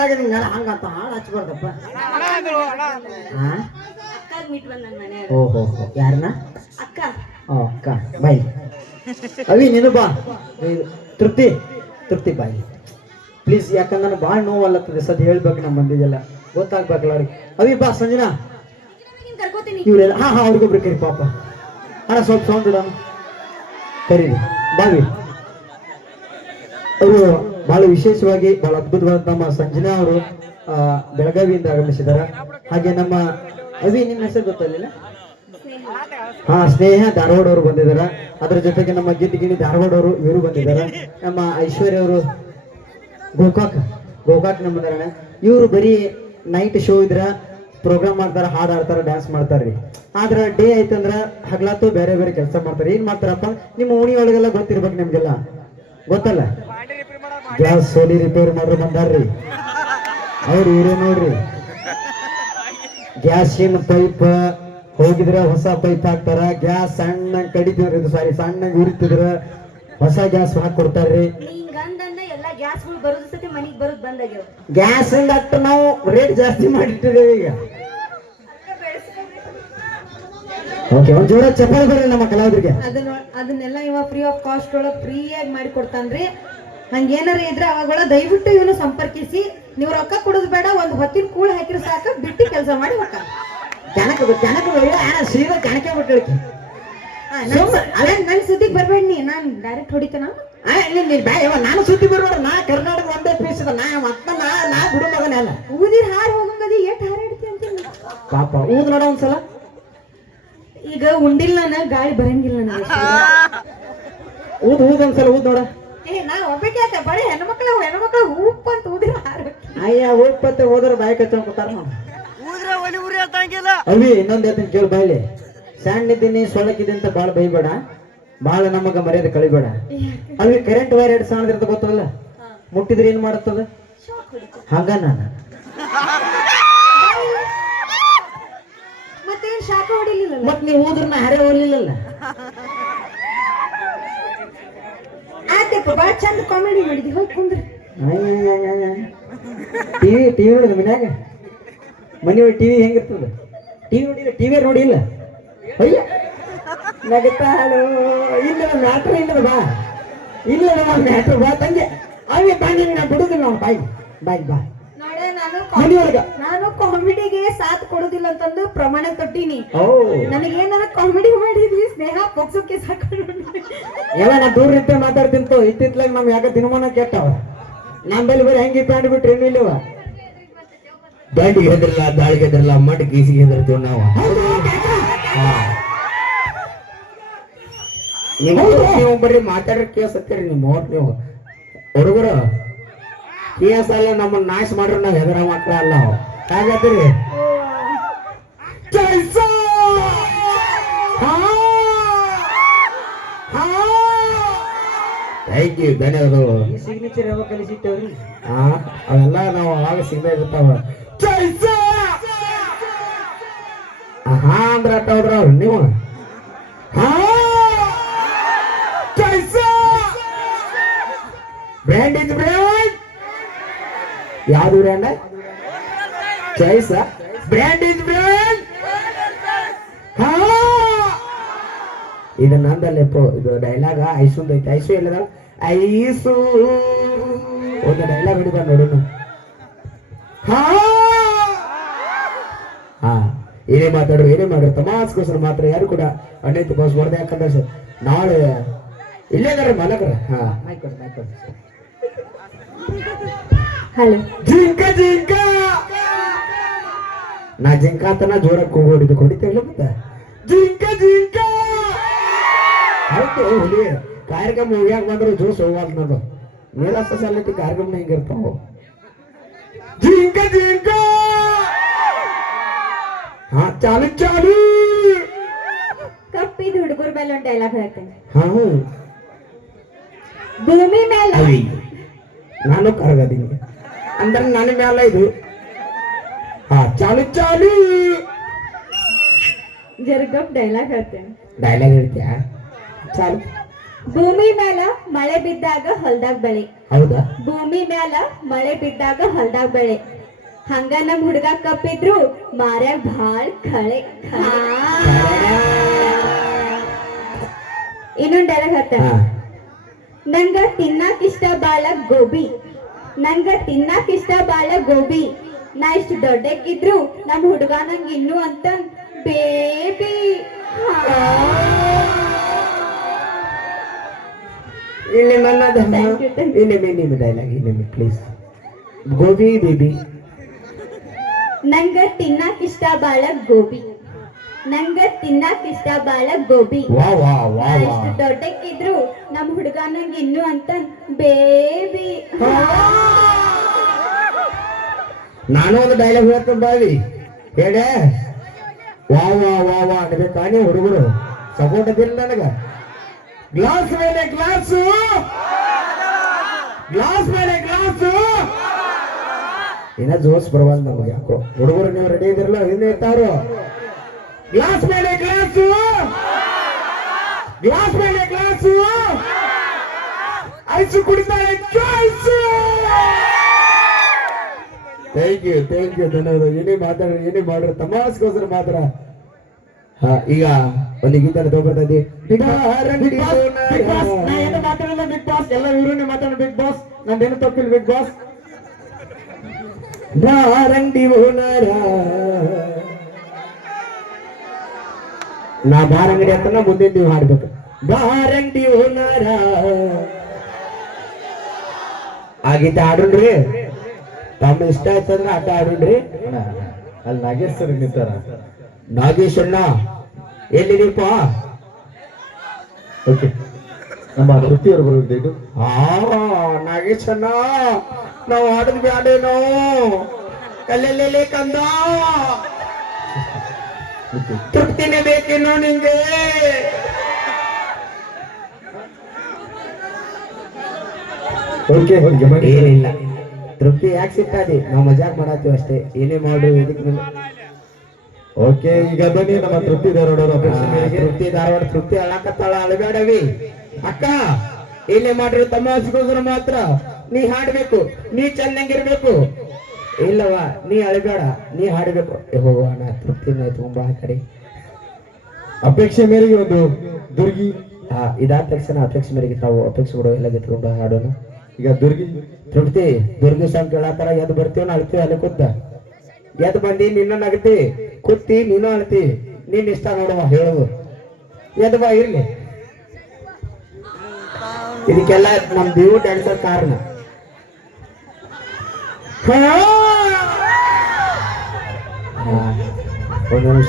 ಹಾಳಾಗಿದೆ ನಾನು ಹಂಗಂತ ಹಾಳು ಹಚ್ಬಾರ್ದಪ್ಪ. ಓಹೋ ಯಾರನ್ನ ಅಕ್ಕ ಅಕ್ಕ ಬಾಯ್ ಅವಿ ನೀನು ಬಾ. ತೃಪ್ತಿ ತೃಪ್ತಿ ಬಾಯ್ ಪ್ಲೀಸ್, ಯಾಕಂದ್ರೆ ನನಗೆ ಭಾಳ ನೋವಲ್ಲತ್ತದೆ ಸದ್ ಹೇಳ್ಬೇಕು ನಮ್ಮ ಮಂದಿಗೆಲ್ಲ ಗೊತ್ತಾಗ್ಬೇಕಲ್ಲ ಅವ್ರಿಗೆ. ಅವಿ ಬಾ ಸಂಜನಾ ಕರ್ಕೋತೀನಿ. ಇವರೆಲ್ಲ ಹಾ ಹಾ ಅವ್ರಿಗೊಬ್ರು ಕರಿ ಪಾಪ. ಅಣ್ಣ ಸ್ವಲ್ಪ ಸೌಂಡ್ ಇಡೋಣ ಕರೀರಿ ಬಾವಿ. ಅವರು ಬಹಳ ವಿಶೇಷವಾಗಿ ಬಹಳ ಅದ್ಭುತವಾದ ನಮ್ಮ ಸಂಜನಾ ಅವರು ಬೆಳಗಾವಿಯಿಂದ ಆಗಮಿಸಿದ್ದಾರೆ. ಹಾಗೆ ನಮ್ಮ ಅವಿ ನಿಮ್ಮ ಹೆಸರು ಗೊತ್ತಲ್ಲ? ಹಾ ಸ್ನೇಹ ಧಾರವಾಡ ಅವರು ಬಂದಿದ್ದಾರೆ. ಅದರ ಜೊತೆಗೆ ನಮ್ಮ ಗಿಡ್ಡಿ ಧಾರವಾಡ ಅವರು ಇವರು ಬಂದಿದ್ದಾರೆ. ನಮ್ಮ ಐಶ್ವರ್ಯ ಅವರು ಗೋಕಾಕ್ ನಂಬದಾರಣ. ಇವರು ಬರೀ ನೈಟ್ ಶೋ ಇದ್ರ ಪ್ರೋಗ್ರಾಮ್ ಮಾಡ್ತಾರ, ಹಾಡು ಆಡ್ತಾರ, ಡ್ಯಾನ್ಸ್ ಮಾಡ್ತಾರ್ರಿ. ಆದ್ರ ಡೇ ಐತಂದ್ರ ಹಗ್ಲಾತು ಬೇರೆ ಬೇರೆ ಕೆಲಸ ಮಾಡ್ತಾರೆ. ಏನ್ ಮಾಡ್ತಾರಪ್ಪ ನಿಮ್ಮ ಓಣಿ ಒಳಗೆಲ್ಲ ಗೊತ್ತಿರ್ಬೇಕು ನಿಮ್ಗೆಲ್ಲ ಗೊತ್ತಲ್ಲ. ಗ್ಯಾಸ್ ಸೋಲಿ ರಿಪೇರಿ ಮಾಡ್ರು ಬಂದಾರ್ರಿ ಅವ್ರು ಇವರೇ ನೋಡ್ರಿ. ಗ್ಯಾಸಿನ ಪೈಪ್ ಹೋಗಿದ್ರೆ ಹೊಸ ಪೈಪ್ ಹಾಕ್ತಾರ. ಗ್ಯಾಸ್ ಸಣ್ಣ ಕಡಿತಿದ್ರ ಸಾರಿ ಸಣ್ಣ ಉರಿತಿದ್ರ ಹೊಸ ಗ್ಯಾಸ್ ಹಾಕೊಡ್ತಾರ್ರಿ. ಗ್ಯಾಸ್ಗಳು ಬರೋದು ಸತಿ ಮನಿಗೆ ಬರೋದು ಬಂದಾಗ್ಯಾವ. ಗ್ಯಾಸ್ ಅಟ್ಟು ನಾವು ರೇಟ್ ಜಾಸ್ತಿ ಮಾಡಿಟ್ಟಿದ್ದೇವೆ ಈಗ. ಓಕೆ ಒಂದ್ ಜೋರ ಚಪ್ಪಾಳೆ ಬರ್ರಿ ನಮ್ಮ ಕಲಾವಿದರಿಗೆ. ಅದನ್ನೆಲ್ಲ ಇವ ಫ್ರೀ ಆಫ್ ಕಾಸ್ಟ್ ಒಳಗೆ ಫ್ರೀಯಾಗಿ ಮಾಡಿ ಕೊಡ್ತಾನ್ರಿ. ಹಂಗೇನಾರ ಇದ್ರೆ ಅವಾಗಳ ದಯವಿಟ್ಟು ಇವನು ಸಂಪರ್ಕಿಸಿ. ನೀವು ರೊಕ್ಕ ಕೊಡೋದು ಬೇಡ, ಒಂದು ಹೊತ್ತಿನ ಕೂಳು ಹಾಕಿದ್ರೆ ಸಾಕು, ಬಿಟ್ಟು ಕೆಲಸ ಮಾಡಿ ಹೋಗ. ಸೀದಾ ಕಣಕ್ಕೆ ಬಿಟ್ಟಿಳ್ಕಿ. ನನ್ ಸುದ್ದಿಗೆ ಬರ್ಬೇಡ ನೀ, ನಾನು ಡೈರೆಕ್ಟ್ ಹೊಡಿತೇನ. ನಾನು ಸುದ್ದಿ ಬರ್ಬೇಡ. ನಾ ಕರ್ನಾಟಕ ಒಂದೇ ಪೀಸ್ ನಾ ಬಿಡು ಮಗನ ಅಲ್ಲ. ಊದಿರ್ ಹಾರ್ ಹೋಗಂಗದಿ ಎಟ್ ಹಾರಾಡ್ತಿ ಅಂತ ಪಾಪ ಊದ್ ನೋಡ ಒಂದ್ಸಲ. ಈಗ ಉಂಡಿಲ್ಲ ನಾನು, ಗಾಳಿ ಬರಂಗಿಲ್ಲ ನಾನು. ಊದ್ ಒಂದ್ಸಲ ಊದ್ ನೋಡ. ನಾ ಒಬ್ಬಕ್ಕೆ ಆತ ಬರೀ ಹೆಣ್ಮಕ್ಳು ಉಪ್ಪ ಅಂತ ಊದಿರ ಹಾರ. ಅಯ್ಯ ಉಪ್ಪತ್ತೆ ಹೋದ್ರ ಬಾಯಿ ಕಚ್ಕೊಂತಾರ. ಅವಿ ಇನ್ನೊಂದ್ ಹೇಳ್ತೀನಿ ಕೇಳು ಬಾಯ್ಲಿ. ಸಣ್ಣಿದ್ದೀನಿ ಸೊಳಕಿದ್ದೀನಿ ಅಂತ ಬಾಳ ಬೈಬೇಡ, ಬಾಳ ನಮಗ ಮರ್ಯಾದೆ ಕಳಿಬೇಡ. ಅವಿ ಕರೆಂಟ್ ವೈರ್ ಎರಡು ಸಣ್ಣದಿರ್ತ ಗೊತ್ತಲ್ಲ, ಮುಟ್ಟಿದ್ರೆ ಏನ್ ಮಾಡತ್ತದ ಹಂಗ. ನಾನು ಮತ್ತೇನ್ ಶಾಖ ಹೊಡಿಲಿಲ್ಲ. ಮತ್ ನೀವು ಊದ್ರನ್ನ ಹರೆ ಹೊಡ್ಲಿಲ್ಲಲ್ಲ. ಆಯ್ತಪ್ಪ ಬಾಳ ಚಂದ ಕಾಮಿಡಿ ಮಾಡಿದಿ, ಹೋಗಿ ಕುಂದ್ರಿ. ಟಿವಿ ನೋಡಿದ ಮನ್ಯಾಗ ಮನಿ ಟಿವಿ ಹೆಂಗಿರ್ತದ? ಟಿವಿ ನೋಡಿಲ್ಲ, ಟಿವಿ ನೋಡಿಲ್ಲ. ಅಯ್ಯ ನಗತಾಳು ಇಲ್ಲ ಮ್ಯಾಟ್ರ್ ಇಲ್ಲದ ಬಾ, ಇಲ್ಲ ಮ್ಯಾಟ್ರ್ ಬಾ ತಂದೆ. ಅವೇ ಬಾಯಿ ನಾ ಬಿಡುದಿಲ್ಲ ನಾವು. ಬಾಯ್ ಬಾಯ್ ಬಾ. ನಾನು ಕಾಮಿಡಿಗೆ ಸಾಥ್ ಕೊಡುದಿಲ್ಲ ಅಂತಂದು ಪ್ರಮಾಣ ತೊಟ್ಟಿನಿ. ನನಗೇನಾರ ಕಾಮಿಡಿ ಮಾಡಿದ್ವಿ ಸ್ನೇಹ ಪೊಕ್ಸಕ್ಕೆ ಸಾಕೊಂಡು ಎಲ್ಲ ನಾ ದೂರ ನಿಂತ ಮಾತಾಡ್ತಿಂತು. ಇತ್ತಿತ್ಲಾಗ ನಮ್ ಯಾಕ ದಿನಮಾನ ಕೆಟ್ಟವ. ನಮ್ಮಲ್ಲಿ ಬರೀ ಹೆಂಗಿ ಪ್ಯಾಂಟ್ ಬಿಟ್ರೆ ಏನು ಇಲ್ಲವ. ದಾಳಿಗೆ ಹೆದರಲ್ಲ, ದಾಳಿಗೆ ಹೆದರಲ್ಲ, ಮಠ ಗೀಸಿಗೆ ಹೆದರ್ತೀವಿ ನಾವು. ನೀವು ಬರೀ ಮಾತಾಡ್ರ ಕೇಸ್ ಹತ್ತೀರಿ. ನಿಮ್ಮ ನೀವು ಹುಡುಗರು ಕೇಸ್ ಅಲ್ಲ ನಮ್ಮನ್ನ ನಾಶ ಮಾಡ್ರ ನಾವ್ ಹೆದರ ಮಾತ್ರ ಅಲ್ಲ. ಹಾಗಾದ್ರಿ ಥ್ಯಾಂಕ್ ಯು, ಧನ್ಯವಾದಗಳು. ಸಿಗ್ನೇಚರ್ ಯಾವಾಗ ಕಲಿಸಿತ್ತವ್ರಿ? ಅವೆಲ್ಲ ನಾವು ಆಗ ಸಿಗ್ತಾ ಇರ್ತಾವ. ಹಾ ಅಂದ್ರ ಅಟ್ಟವ್ರ ಅವ್ರು ನೀವು. Brand is brand. ಯಾವ್ದು ಬ್ರ್ಯಾಂಡ್? ಚೈಸ. Brand is brand. ಇದು ನಂದಲ್ಲಪ್ಪ, ಇದು ಡೈಲಾಗ ಐಸುಂದ ಐತಿ. ಐಸು ಎಲ್ಲದ? ಐಸು ಒಂದು ಡೈಲಾಗ್ ಹಿಡಿದ ನೋಡೋಣ. ಏನೇ ಮಾತಾಡ್ರು ಏನೇ ಮಾಡ್ರು ತಮಾಸ್ಕೋಸ್ಕರ ಮಾತ್ರ ಯಾರು ಕೂಡ ಅಣ್ಣೈತಿ ಬಾಸ್ ಹೊಡೆದ. ಯಾಕಂದ್ರೆ ಸರ್ ನಾಳೆ ಇಲ್ಲೇ ಇದಾರೆ ಮಾಲಕರ. ಜಿಂಕ ಜಿಂಕ ನಾ ಜಿಂಕ ಅಂತ ನಾ ಜೋರಕ್ಕೆ ಹೋಗೋಡಿದ್ದು ಹೊಡಿತೇವೆ ಮತ್ತೆ. ಜಿಂಕ ಜಿಂಕ ಹೌದು ಹುಲಿ. ಕಾರ್ಯಕ್ರಮ ಹೋಗ್ಯಾಕ ಬಂದ್ರು ಜೋಸ್ ಹೋಗಲ್ ನೋಡು. ಮೇಲತ್ತ ಸಾಲಕ್ಕೆ ಕಾರ್ಯಕ್ರಮ ಹೆಂಗಿರ್ತಾವ. ಜಿಂಕ ಜಿಂಕ ಹಾ ಚಾಲು ಚಾಲು. ಕಪ್ಪಿದ ಹುಡುಗರ ಮೇಲೆ ಒಂದು ಡೈಲಾಗ್ ಹೇಳ್ತೇನೆ. ಭೂಮಿ ಮೇಲೆ ನಾನು ಕರಗದೀನಿ ಅಂದ್ರೆ ನನ್ನ ಮೇಲೆ ಇದು. ಹಾ ಚಾಲು ಚಾಲು. ಜರ್ಗಪ್ ಡೈಲಾಗ್ ಹೇಳ್ತೇನೆ. ಡೈಲಾಗ್ ಹೇಳ್ತೀಯ? ಚಾಲು. ಭೂಮಿ ಮೇಲೆ ಮಳೆ ಬಿದ್ದಾಗ ಹೊಲ್ದಾಗ ಬೆಳೆ, ಹೌದಾ? ಭೂಮಿ ಮ್ಯಾಲ ಮಳೆ ಬಿದ್ದಾಗ ಹೊಲ್ದಾಗ ಬೆಳೆ, ಹಂಗ ನಮ್ ಹುಡುಗ ಕಪ್ಪಿದ್ರು ಮಾರ್ಯಾಗ ಭಾಳ ಖಳೆ ಇನ್ನೊಂದ್ ಡೈಲಾಗ್ ಹತ್ತ, ಹಾ. ನಂಗ ತಿನ್ನಾಕ ಇಷ್ಟ ಬಾಳ ಗೋಬಿ, ನಂಗ ತಿನ್ನಾಕ ಇಷ್ಟ ಬಾಳ ಗೋಬಿ, ನಾ ಇಷ್ಟು ದೊಡ್ಡಕ್ಕಿದ್ರು ನಮ್ ಹುಡುಗ ನಂಗ ಇನ್ನು ಅಂತ ಬೇಬಿ. ಇಲ್ಲಿ ನನ್ನದು Thank you, thank you. ಇನ್ನೊಮ್ಮೆ ಡೈಲಾಗ್ ಇನ್ನೊಮ್ಮೆ ಪ್ಲೀಸ್. ಗೋಬಿ ಬೇಬಿ. ನಂಗ ತಿನ್ನಾಕ ಇಷ್ಟ ಬಾಳ ಗೋಬಿ, ನಂಗ ತಿನ್ನಾಕ ಇಷ್ಟ ಬಾಳ ಗೋಬಿ, ವಾ ವಾ ವಾ ನಾ ವಾ. ಇಷ್ಟು ದೊಡ್ಡಕ್ಕಿದ್ರು ನಮ್ ಹುಡುಗ ನಂಗ ಇನ್ನು ಅಂತ ಬೇಬಿ. ನಾನು ಒಂದು ಡೈಲಾಗ್ ಹೇಳ್ತೇನೆ ಬಾವಿ ಹೇಳೆ. ವಾ ವಾ ವಾ ವಾ ಅನ್ಬೇಕಾ ನೀವು ಹುಡುಗರು? ಸಪೋರ್ಟ್ ಅದಿಲ್ಲ ನನಗ. ಗ್ಲಾಸ್ ಮೇಲೆ ಗ್ಲಾಸು, ಗ್ಲಾಸ್ ಮೇಲೆ ಗ್ಲಾಸು. ಏನ ಜೋಸ್ ಬರವಲ್ ನಮಗೆ ಯಾಕೋ. ಹುಡುಗರು ನೀವು ರೆಡಿ ಇದಿರಲ್ಲ, ಹಿಂದೆ ಇರ್ತಾವ್ರು. ಗ್ಲಾಸ್ ಮೇಲೆ ಗ್ಲಾಸು, ಗ್ಲಾಸ್ ಮೇಲೆ ಗ್ಲಾಸು, ಐಸು ಕುಡಿತಾರೆ ಚಾಯ್ಸು. ಥ್ಯಾಂಕ್ ಯು ಧನ್ಯವಾದ. ಏನೇ ಮಾತಾಡ್ರಿ, ಏನೇ ಮಾಡ್ರಿ, ತಮಾಸ್ಗೋಸ್ಕರ ಮಾತ್ರ. ಹಾ, ಈಗ ಒಂದು ಗೀತೆ ತಗೊಬರ್ತಾ ಇದ್ದೀವಿ. ಬಿಗ್ ಬಾಸ್ ನಾ ಏನು ಮಾತಾಡಲ್ಲ. ಬಿಗ್ ಬಾಸ್ ಎಲ್ಲ ಇವರನ್ನೇ ಮಾತಾಡ. ಬಿಗ್ ಬಾಸ್ ನಂದೇನು ತಪ್ಪಿಲ್ಲ. ಬಿಗ್ ಬಾಸ್ ಬಾರಂಡಿ ಓನರ, ನಾ ಬಾರಂಗಡಿ ಅಂತ ಮುಂದೆ ನೀವು ಹಾಡ್ಬೇಕು. ಬಾರಂಡಿ ಓನರ ಆ ಗೀತೆ ಹಾಡ್ರಿ. ತಮ್ಮ ಇಷ್ಟ ಆಯ್ತಂದ್ರೆ ಆಟ ಆಡ್ರಿ. ಅಲ್ಲಿ ನಾಗೇಶ್ ಸರ್ ನಿಂತಾರ. ನಾಗೇಶ್ ಅಣ್ಣ ಎಲ್ಲಿದೀಪ? ಓಕೆ, ನಮ್ಮ ತೃಪ್ತಿಯವರು ಬರೋದು. ಆ ನಾಗೇಶ್ ಅಣ್ಣ, ನಾವು ಆಡದ್ ಬ್ಯಾಡೇನೋ ಕಲ್ಲೆಲ್ಲೆಲೆ ಕಂದ. ತೃಪ್ತಿನೇ ಬೇಕೇನೋ ನಿಂಗೆ? ಓಕೆ, ಏನಿಲ್ಲ ತೃಪ್ತಿ, ಯಾಕೆ ಸಿಕ್ಕಾದಿ? ನಾವು ಮಜಾಕ್ ಮಾಡತ್ತೀವಿ ಅಷ್ಟೇ. ಏನೇ ಮಾಡ್ರಿ ಇದಕ್ಕೆ ಮೇಲೆ. ಓಕೆ, ಈಗ ಬನ್ನಿ ನಮ್ಮ ತೃಪ್ತಿ ಧಾರವಾಡ ಅಪೇಕ್ಷೆ ಮೇರೆಗೆ. ತೃಪ್ತಿ ಧಾರವಾಡ. ತೃಪ್ತಿ ಅಳಕತ್ತಾಳ, ಅಳಬೇಡವಿ ಅಕ್ಕ. ಇಲ್ಲೇ ಮಾಡ್ರಿ ತಮಾಷೆಗೋಸ್ಕರ ಮಾತ್ರ. ನೀ ಹಾಡ್ಬೇಕು, ನೀ ಚೆನ್ನಾಗಿರ್ಬೇಕು. ಇಲ್ಲವ, ನೀ ಅಳಬೇಡ, ನೀ ಹಾಡ್ಬೇಕು. ಹೋಗೋಣ ತೃಪ್ತಿನ ತುಂಬಾ ಆ ಕಡೆ. ಅಪೇಕ್ಷೆ ಮೇರೆಗೆ ಒಂದು ದುರ್ಗಿ. ಹಾ, ಇದಾದ ತಕ್ಷಣ ಅಪೇಕ್ಷೆ ಮೇರೆಗೆ ತಾವು ಅಪೇಕ್ಷೆ ಕೊಡೋ ಎಲ್ಲ ಗೆತ್ಕೊಂಡು ಹಾಡೋಣ. ಈಗ ದುರ್ಗಿ. ತೃಪ್ತಿ ದುರ್ಗಿ ಸಾಂಗ್ ಕೇಳತ್ತಾರ. ಎದ್ದು ಬರ್ತೀವ ಅಳ್ತೀವಿ ಅಲ್ಲಿ ಕೂತ. ಎದ್ದು ಬಂದಿ ನಿನ್ನ ನಗತಿ, ಕೂತಿ ನೀನು ಅಳ್ತಿ. ನೀನ್ ಇಷ್ಟ ನೋಡುವ ಹೇಳುದು. ಎದ್ದು ಬಾ ಇರ್ಲಿ. ಇದಕ್ಕೆಲ್ಲ ನಮ್ ದೇವು ಡ್ಯಾನ್ಸರ್ ಕಾರಣ. ಒಂದು ನಿಮಿಷ